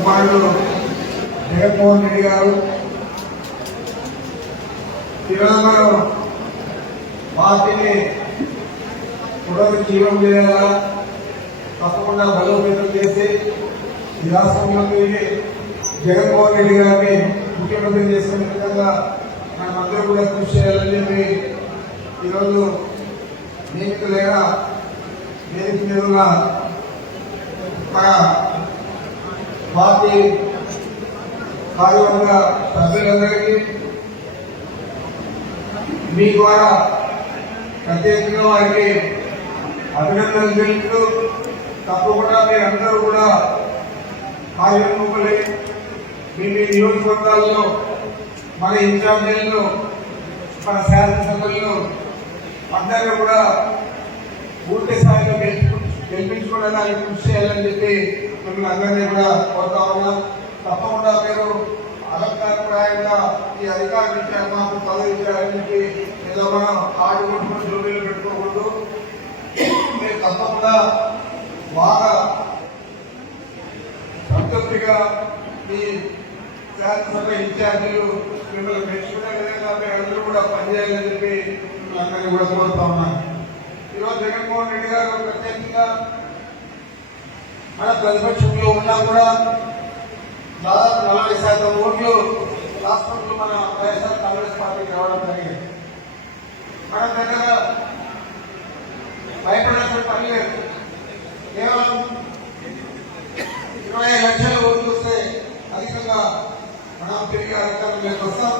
కుమారుడు జగన్మోహన్ రెడ్డి గారు ఈరోజు మనం పార్టీని పునరుజ్జీవం చేయాలా, తప్పకుండా బలోపేతం చేసి ఈ రాష్ట్రంలోకి జగన్మోహన్ రెడ్డి గారిని ముఖ్యమంత్రి చేసిన విధంగా మనమందరూ కూడా కృషి చేయాలని చెప్పి ఈరోజు నియమితులైన వేదిక మీద ఉన్న మన పార్టీ కార్యవర్గ సభ్యులందరికీ మీ ద్వారా ప్రత్యేకంగా వారికి అభినందనలు తెలుపుతూ తప్పకుండా మీరందరూ కూడా కార్యక్రమాలు మీ నియోజకవర్గాల్లో మన ఇన్ఛార్జీలను మన శాసనసభ్యులను అందరూ కూడా పూర్తి స్థాయిలో గెలిపించుకోవడానికి కృషి చేయాలని చెప్పి మిమ్మల్ని అందరినీ కూడా కోరుతా ఉన్నాం. తప్పకుండా మీరు అలంకారప్రాయంగా ఈ అధికారం ఇచ్చారు, మాకు పదవి ఇచ్చారని చెప్పి ఏదో మనం ఆడుకుంటున్న జోబీలు పెట్టుకోకూడదు. మీరు తప్పకుండా బాగా సంతృప్తిగా మీ శాసనసభ ఇన్ఛార్జీలు మిమ్మల్ని మెచ్చుకునే విధంగా మీరు అందరూ కూడా పనిచేయాలని చెప్పి మిమ్మల్ని అందరినీ కూడా కోరుతా ఉన్నాను. ఈరోజు జగన్మోహన్ రెడ్డి గారు ప్రత్యేకంగా మన ప్రతిపక్షంలో ఉన్నా కూడా దాదాపు 40% ఓట్లు రాష్ట్రంలో మన వైఎస్ఆర్ కాంగ్రెస్ పార్టీకి రావడం జరిగింది. మన దగ్గర భయపడాల్సిన పని లేదు. కేవలం 25 లక్షల ఓట్లు వస్తే అధికంగా మనం తిరిగి అధికారంలోకి వస్తాం.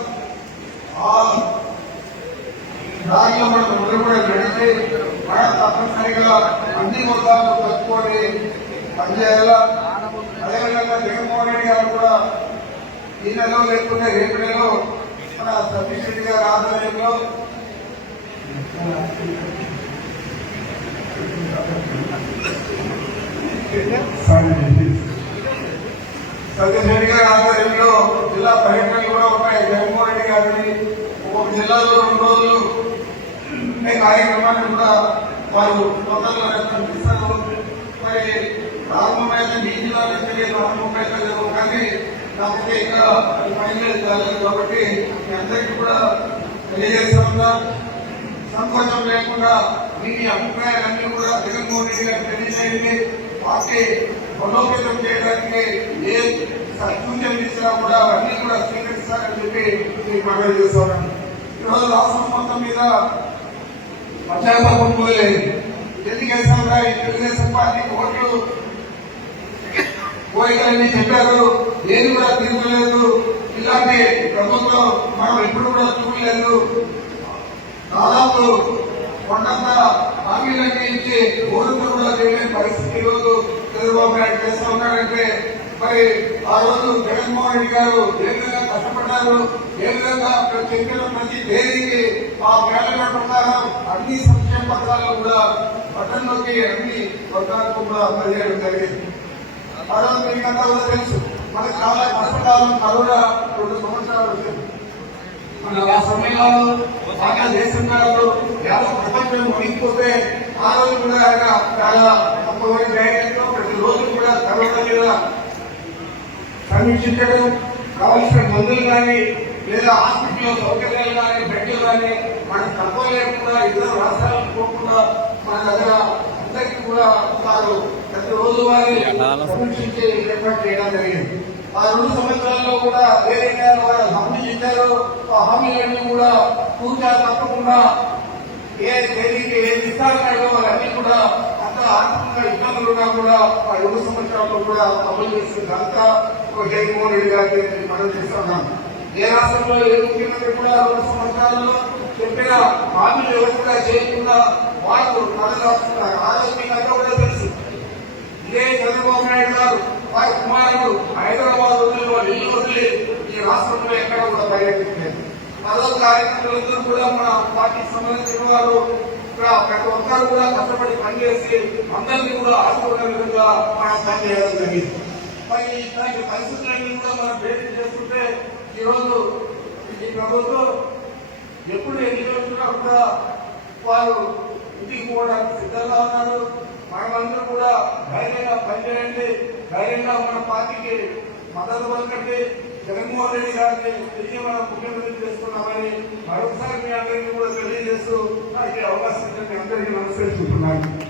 దానిలో మనం అందరూ కూడా గడిచి మనం తప్పనిసరిగా అన్ని వర్గాలు కట్టుకొని పనిచేయాలా. అదేవిధంగా జగన్మోహన్ రెడ్డి గారు కూడా ఈ నెలలో లేకపోతే రేపు నెలలో మన సతీష్ రెడ్డి గారి ఆధ్వర్యంలో సతీష్ రెడ్డి గారి ఆధ్వర్యంలో జిల్లా పర్యటనలు కూడా ఉన్నాయి. జగన్మోహన్ రెడ్డి గారిని ఒక్కొక్క జిల్లాలో 2 రోజులు కార్యక్రమాన్ని కూడా వారు తొందరలో నిర్వహిస్తారు. మరి ప్రారంభమైతే మీ జిల్లా నుంచి ప్రారంభమైతే కానీ కాకపోతే ఇంకా ఫైనల్ కాలేదు కాబట్టి మీ అందరికీ కూడా తెలియజేస్తున్నా. సంకోచం లేకుండా మీ అభిప్రాయాలన్నీ కూడా జగన్మోహన్ రెడ్డి గారు తెలియజేయండి. పార్టీ బలోపేతం చేయడానికి ఏ సూచనలు ఇచ్చినా కూడా అన్ని కూడా స్వీకరిస్తారని చెప్పి మీకు మనవి చేస్తున్నాను. ఈరోజు రాష్ట్రం మొత్తం మీద పశ్చాత్తాపం పోలేదు. ఎందుకేసాం తెలుగుదేశం పార్టీకి ఓట్లు కోరికలన్నీ చెప్పారు, ఏది కూడా తీర్చలేదు. ఇలాంటి ప్రభుత్వం మనం ఎప్పుడు కూడా చూడలేదు. దాదాపు కొండంత హామీలన్నీ ఇచ్చి ఓటుతో కూడా తెలియని పరిస్థితి ఈరోజు చంద్రబాబు నాయుడు చేస్తూ ఉన్నారంటే మరి ఆ రోజు జగన్మోహన్ రెడ్డి గారు ఏ విధంగా కష్టపడ్డారు, ఏ విధంగా చెప్పిన ప్రతి తేదీకి ఆ క్యాలెండర్ ప్రకారం అన్ని సంక్షేమ పథకాలు కూడా పట్టణంలోకి అన్ని వర్గాలకు కూడా అందజేయడం జరిగింది. ఆ రోజు మీకంతా కూడా తెలుసు, మనకు చాలా కష్టకాలం కరోనా 2 సంవత్సరాలు వచ్చింది. మన ఆ సమయంలో బాగా దేశంలో ప్రపంచం మునిగిపోతే ఆ రోజు కూడా ఆయన చాలా తక్కువ ధైర్యంతో ప్రతి రోజు కూడా కరోనా మీద సమీక్షించడం, కావలసిన మందులు కానీ లేదా హాస్పిటల్లో సౌకర్యాలు కానీ బెడ్లు కానీ మనకు తక్కువ లేకుండా ఇతర రాష్ట్రాలకు పోకుండా మన దగ్గర అందరికీ కూడా వారు ప్రతి రోజు వారి సమీక్షించి ఏర్పాటు చేయడం జరిగింది. ఆ 2 సంవత్సరాల్లో కూడా ఏదైతే వారు హామీలు ఇచ్చారో ఆ హామీలన్నీ కూడా పూర్తిగా తప్పకుండా ఏ తేదీకి ఏది ఇస్తారో వాళ్ళన్నీ కూడా అంత ఆర్థికంగా ఇబ్బందులు ఉన్నా కూడా ఆ 2 సంవత్సరాల్లో కూడా అమలు చేసిన అంతా జగన్మోహన్ రెడ్డి గారికి మనం చేస్తున్నాం. ఏ రాష్ట్రంలో ఏ ముఖ్యమంత్రి కూడా 2 సంవత్సరాల్లో చెప్పిన హామీలు ఎవరు కూడా చేయకుండా వాళ్ళు ప్రజలు రాస్తున్నారు. ఆ రోజు మీకు అంతా కూడా తెలుసు, ఇదే చంద్రబాబు నాయుడు గారు వారి కుమారుడు హైదరాబాద్ వదిలి ఇల్లు వదిలి ఈ రాష్ట్రంలో ఎక్కడ కూడా పర్యటించలేదు. ఆ రోజు కార్యకర్తలందరూ కూడా మన పార్టీకి సంబంధించిన వారు ప్రతి ఒక్కరు కూడా కష్టపడి పనిచేసి అందరినీ కూడా ఆదుకునే విధంగా మనం పనిచేయడం జరిగింది. మరి ఇట్లాంటి పరిస్థితులన్నీ కూడా మనం భేటీ చేసుకుంటే ఈరోజు ఈ ప్రభుత్వం ఎప్పుడు ఎన్నికలున్నా కూడా వారు ఇంటికి పోవడానికి సిద్ధంగా ఉన్నారు. మనమందరూ కూడా ధైర్యంగా పనిచేయండి. ధైర్యంగా మన పార్టీకి మద్దతు పలకండి. జగన్మోహన్ రెడ్డి గారిని తిరిగి మనం ముఖ్యమంత్రి చేసుకున్నామని మరొకసారి మీ అందరికీ కూడా తెలియజేస్తూ నాకు అవకాశం ఇచ్చిన అందరికీ నమస్కరిస్తున్నాను.